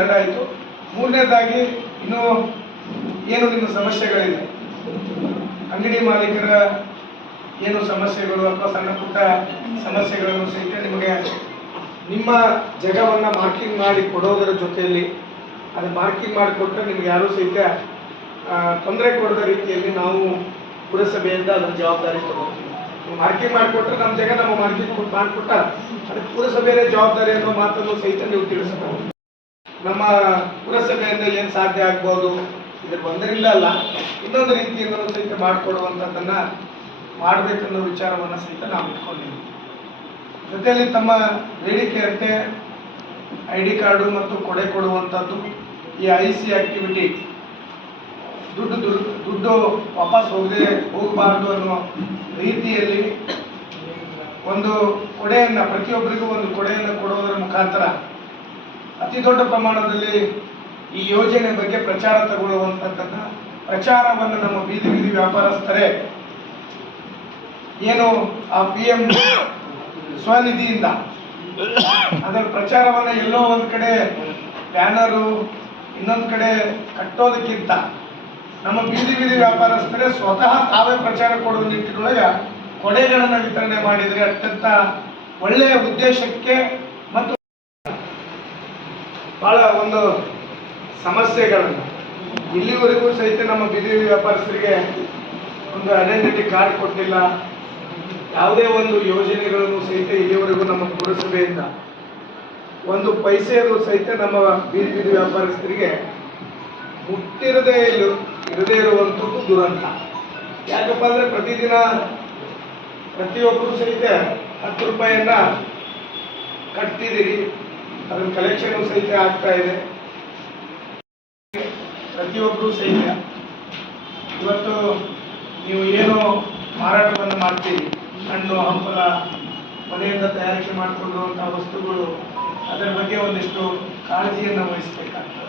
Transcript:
ಎರಡಾಯಿತು. ಮೂರನೇದಾಗಿ ಇನ್ನೂ ಏನು ನಿಮ್ಮ ಸಮಸ್ಯೆಗಳಿದೆ, ಅಂಗಡಿ ಮಾಲೀಕರ ಏನು ಸಮಸ್ಯೆಗಳು ಅಥವಾ ಸಣ್ಣ ಪುಟ್ಟ ಸಮಸ್ಯೆಗಳನ್ನು ಸಹಿತ ನಿಮಗೆ ನಿಮ್ಮ ಜಾಗವನ್ನು ಮಾರ್ಕಿಂಗ್ ಮಾಡಿ ಕೊಡೋದರ ಜೊತೆಯಲ್ಲಿ ಅದು ಮಾರ್ಕಿಂಗ್ ಮಾಡಿಕೊಟ್ರೆ ನಿಮ್ಗೆ ಯಾರೂ ಸಹಿತ ತೊಂದರೆ ಕೊಡದ ರೀತಿಯಲ್ಲಿ ನಾವು ಪುರಸಭೆಯಿಂದ ಅದನ್ನು ಜವಾಬ್ದಾರಿ ತಗೋತೀವಿ. ಮಾರ್ಕಿಂಗ್ ಮಾಡಿಕೊಟ್ರೆ ನಮ್ಮ ಜಾಗ ನಮ್ಮ ಮಾರ್ಕಿಂಗ್ ಮಾಡಿಕೊಟ್ಟ ಅದಕ್ಕೆ ಪುರಸಭೆಯ ಜವಾಬ್ದಾರಿ ಅನ್ನೋ ಮಾತನ್ನು ಸಹಿತ ನೀವು ತಿಳಿಸಬಹುದು. ನಮ್ಮ ಪುರಸಭೆಯಿಂದ ಏನು ಸಾಧ್ಯ ಆಗ್ಬೋದು ಇದರ ಒಂದರಿಂದ ಅಲ್ಲ ಇನ್ನೊಂದು ರೀತಿಯಿಂದ ಸಹಿತ ಮಾಡಿಕೊಡುವಂಥದ್ದನ್ನು ಮಾಡಬೇಕನ್ನೋ ವಿಚಾರವನ್ನು ಸಹಿತ ನಾವು ಇಟ್ಕೊಂಡಿದ್ದೀವಿ. ಜೊತೆಯಲ್ಲಿ ತಮ್ಮ ಬೇಡಿಕೆಯಂತೆ ID ಕಾರ್ಡು ಮತ್ತು ಕೊಡೆ ಕೊಡುವಂಥದ್ದು, ಈ IC ಆಕ್ಟಿವಿಟಿ ದುಡ್ಡು ವಾಪಸ್ ಹೋಗಬಾರ್ದು ಅನ್ನೋ ರೀತಿಯಲ್ಲಿ ಒಂದು ಕೊಡೆಯನ್ನು ಪ್ರತಿಯೊಬ್ಬರಿಗೂ ಒಂದು ಕೊಡೆಯನ್ನು ಕೊಡೋದರ ಮುಖಾಂತರ ಅತಿ ದೊಡ್ಡ ಪ್ರಮಾಣದಲ್ಲಿ ಈ ಯೋಜನೆ ಬಗ್ಗೆ ಪ್ರಚಾರ ತಗೊಳ್ಳುವಂಥದ್ದನ್ನು ಪ್ರಚಾರವನ್ನು ನಮ್ಮ ಬೀದಿ ಬೀದಿ ವ್ಯಾಪಾರಸ್ಥರೇ ಏನು ಆ PM ಸ್ವನಿಧಿಯಿಂದ ಅದರ ಪ್ರಚಾರವನ್ನು ಎಲ್ಲೋ ಒಂದು ಕಡೆ ಬ್ಯಾನರು ಇನ್ನೊಂದು ಕಡೆ ಕಟ್ಟೋದಕ್ಕಿಂತ ನಮ್ಮ ಬೀದಿ ಬೀದಿ ವ್ಯಾಪಾರಸ್ಥರೇ ಸ್ವತಃ ತಾವೇ ಪ್ರಚಾರ ಕೊಡುವ ನಿಟ್ಟಿನೊಳಗೆ ಕೊಡೆಗಳನ್ನು ವಿತರಣೆ ಮಾಡಿದರೆ ಅತ್ಯಂತ ಒಳ್ಳೆಯ ಉದ್ದೇಶಕ್ಕೆ ಮತ್ತು ಬಹಳ ಒಂದು ಸಮಸ್ಯೆಗಳನ್ನು ಇಲ್ಲಿವರೆಗೂ ಸಹಿತ ನಮ್ಮ ಬೀದಿ ಬೀದಿ ವ್ಯಾಪಾರಸ್ಥರಿಗೆ ಒಂದು ಐಡೆಂಟಿಟಿ ಕಾರ್ಡ್ ಕೊಟ್ಟಿಲ್ಲ, ಯಾವುದೇ ಒಂದು ಯೋಜನೆಗಳನ್ನು ಸಹಿತ ಇಲ್ಲಿವರೆಗೂ ನಮ್ಮ ಪುರಸಭೆಯಿಂದ ಒಂದು ಪೈಸೆಯದು ಸಹಿತ ನಮ್ಮ ಬೀದಿ ಬೀದಿ ವ್ಯಾಪಾರಸ್ಥರಿಗೆ ಮುಟ್ಟಿರದೇ ಇರುವಂಥದ್ದು ದುರಂತ. ಯಾಕಪ್ಪ ಅಂದರೆ ಪ್ರತಿದಿನ ಪ್ರತಿಯೊಬ್ಬರು ಸಹಿತ 10 ರೂಪಾಯಿಯನ್ನು ಕಟ್ತಿದ್ದೀರಿ, ಅದರ ಕಲೆಕ್ಷನ್ ಸಹಿತ ಆಗ್ತಾ ಇದೆ. ಪ್ರತಿಯೊಬ್ಬರು ಸಹಿತ ಇವತ್ತು ನೀವು ಏನು ಮಾರಾಟವನ್ನು ಮಾಡ್ತೀರಿ, ಹಣ್ಣು ಹಂಪಲ ಮನೆಯಿಂದ ತಯಾರಿಕೆ ಮಾಡಿಕೊಳ್ಳುವಂಥ ವಸ್ತುಗಳು, ಅದರ ಬಗ್ಗೆ ಒಂದಿಷ್ಟು ಕಾಳಜಿಯನ್ನು ವಹಿಸಬೇಕಾಗ್ತದೆ.